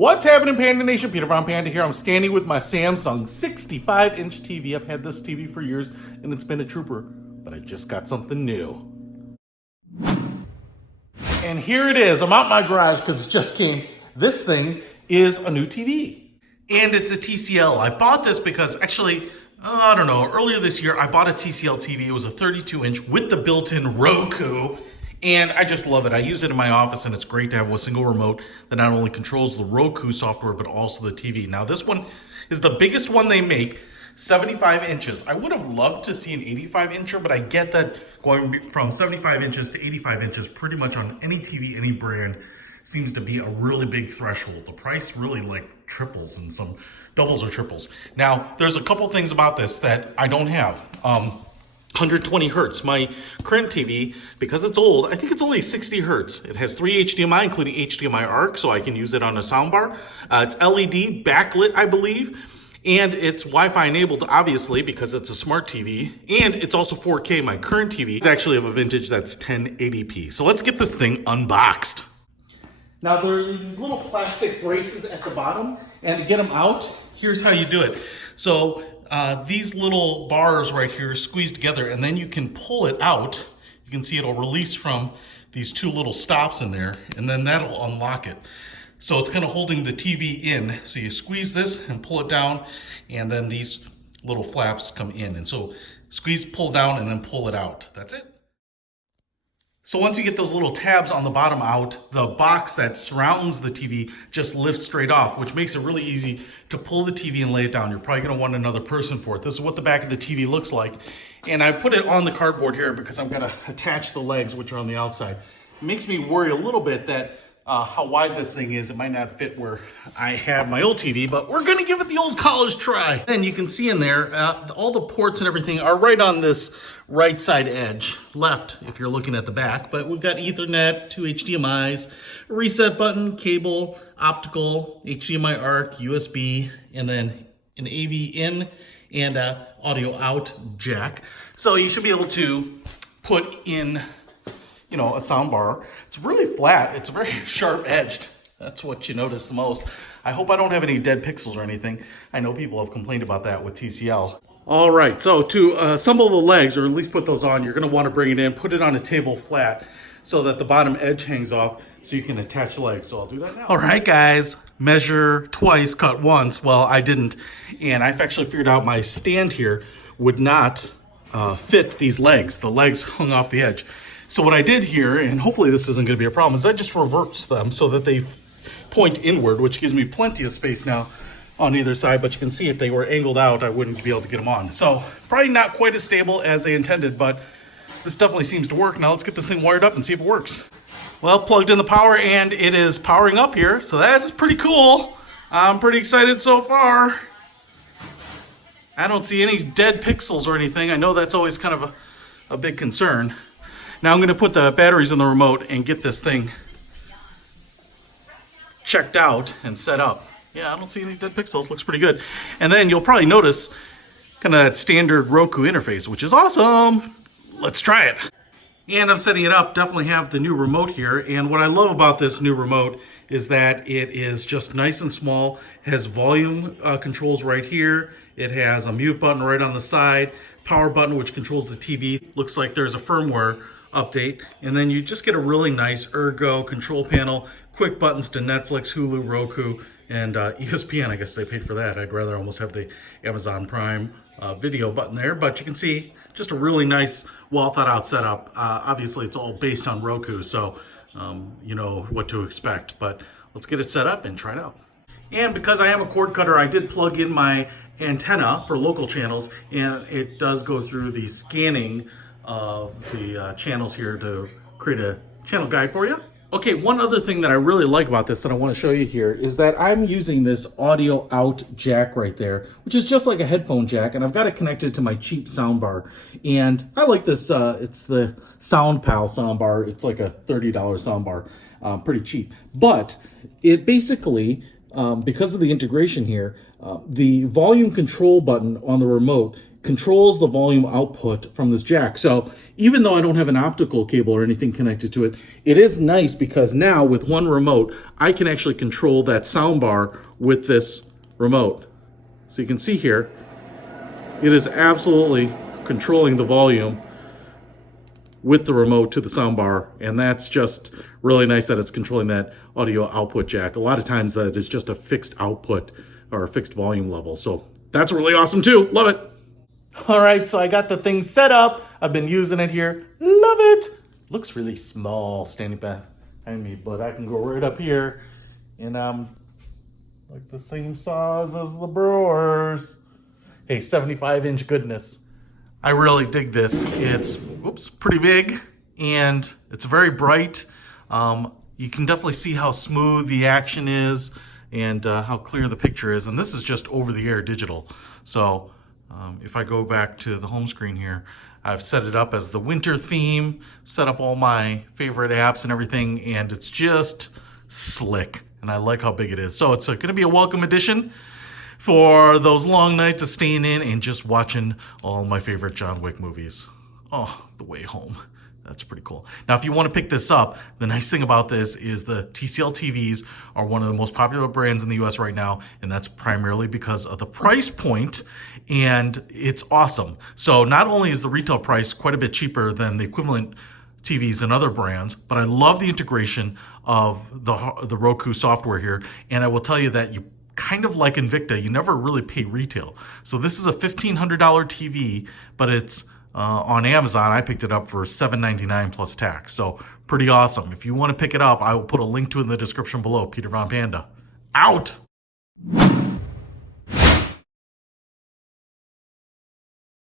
What's happening, Panda Nation? Peter Von Panda here. I'm standing with my Samsung 65-inch TV. I've had this TV for years, and it's been a trooper, but I just got something new. And here it is. I'm out in my garage because it just came. This thing is a new TV. And it's a TCL. I bought this because actually, I don't know, earlier this year, I bought a TCL TV. It was a 32-inch with the built-in Roku. And I just love it. I use it in my office, and it's great to have a single remote that not only controls the Roku software, but also the TV. Now, this one is the biggest one they make, 75 inches. I would have loved to see an 85-incher, but I get that going from 75 inches to 85 inches pretty much on any TV, any brand, seems to be a really big threshold. The price really like triples and some doubles or triples. Now, there's a couple things about this that I don't have. 120 hertz. My current TV, because it's old, I think it's only 60 hertz. It has 3 HDMI, including HDMI ARC, so I can use it on a soundbar. It's LED, backlit, I believe. And it's Wi-Fi enabled, obviously, because it's a smart TV. And it's also 4K. My current TV is actually of a vintage that's 1080p. So let's get this thing unboxed. Now, there are these little plastic braces at the bottom. And to get them out, here's how you do it. So these little bars right here squeeze together, and then you can pull it out. You can see it'll release from these two little stops in there, and then that'll unlock it. So it's kind of holding the TV in. So you squeeze this and pull it down, and then these little flaps come in. And so squeeze, pull down, and then pull it out. That's it. So once you get those little tabs on the bottom out, the box that surrounds the TV just lifts straight off, which makes it really easy to pull the TV and lay it down. You're probably going to want another person for it. This is what the back of the TV looks like. And I put it on the cardboard here because I'm going to attach the legs, which are on the outside. It makes me worry a little bit that how wide this thing is. It might not fit where I have my old TV, but we're going to give it the old college try. And you can see in there, all the ports and everything are right on this right side edge, left if you're looking at the back. But we've got Ethernet, 2 HDMIs, a reset button, cable, optical, HDMI ARC, USB, and then an AV in and audio out jack. So you should be able to put in, you know, a sound bar. It's really flat. It's very sharp edged. That's what you notice the most. I hope I don't have any dead pixels or anything. I know people have complained about that with TCL. All right, so to assemble the legs, or at least put those on, you're gonna wanna bring it in, put it on a table flat so that the bottom edge hangs off so you can attach the legs. So I'll do that now. All right, guys, measure twice, cut once. Well, I didn't, and I've actually figured out my stand here would not fit these legs. The legs hung off the edge. So what I did here, and hopefully this isn't gonna be a problem, is I just reversed them so that they point inward, which gives me plenty of space now on either side. But you can see if they were angled out, I wouldn't be able to get them on. So probably not quite as stable as they intended, but this definitely seems to work. Now let's get this thing wired up and see if it works. Well, plugged in the power, and it is powering up here. So that's pretty cool. I'm pretty excited so far. I don't see any dead pixels or anything. I know that's always kind of a big concern. Now I'm going to put the batteries in the remote and get this thing checked out and set up. Yeah, I don't see any dead pixels. Looks pretty good. And then you'll probably notice kind of that standard Roku interface, which is awesome. Let's try it. And I'm setting it up. Definitely have the new remote here. And what I love about this new remote is that it is just nice and small. It has volume controls right here. It has a mute button right on the side, power button, which controls the TV. Looks like there's a firmware update. And then you just get a really nice Ergo control panel, quick buttons to Netflix, Hulu, Roku, and ESPN. I guess they paid for that. I'd rather almost have the Amazon Prime video button there, but you can see just a really nice, well thought out setup. Obviously it's all based on Roku, so you know what to expect, but let's get it set up and try it out. And because I am a cord cutter, I did plug in my antenna for local channels, and it does go through the scanning of the channels here to create a channel guide for you. Okay, one other thing that I really like about this that I want to show you here is that I'm using this audio out jack right there, which is just like a headphone jack, and I've got it connected to my cheap soundbar. And I like this, it's the SoundPal soundbar. It's like a $30 soundbar, pretty cheap. But it basically, because of the integration here, the volume control button on the remote controls the volume output from this jack. So even though I don't have an optical cable or anything connected to it, it is nice because now with one remote, I can actually control that soundbar with this remote. So you can see here, it is absolutely controlling the volume with the remote to the soundbar, and that's just really nice that it's controlling that audio output jack. A lot of times that is just a fixed output or a fixed volume level. So that's really awesome too. Love it. All right, so I got the thing set up. I've been using it here. Love it. Looks really small standing behind me, but I can go right up here and I'm like the same size as the Brewers. Hey, 75-inch goodness. I really dig this. It's pretty big and it's very bright. You can definitely see how smooth the action is and how clear the picture is. And this is just over-the-air digital. So if I go back to the home screen here, I've set it up as the winter theme, set up all my favorite apps and everything, and it's just slick. And I like how big it is. So it's going to be a welcome addition for those long nights of staying in and just watching all my favorite John Wick movies. Oh, The Way Home. That's pretty cool. Now, if you want to pick this up, the nice thing about this is the TCL TVs are one of the most popular brands in the US right now, and that's primarily because of the price point, and it's awesome. So not only is the retail price quite a bit cheaper than the equivalent TVs and other brands, but I love the integration of the Roku software here, and I will tell you that you kind of like Invicta, you never really pay retail. So this is a $1,500 TV, but it's on Amazon. I picked it up for $7.99 plus tax. So pretty awesome. If you want to pick it up, I will put a link to it in the description below. Peter Von Panda, out.